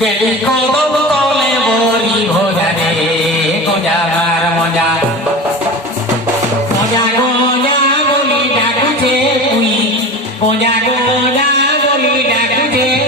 কেলি কদম তলে বলি ভোজা রে গজাবার মজা মজা গজা বলি ডাকুছে তুই মজা গজা বলি ডাকুছে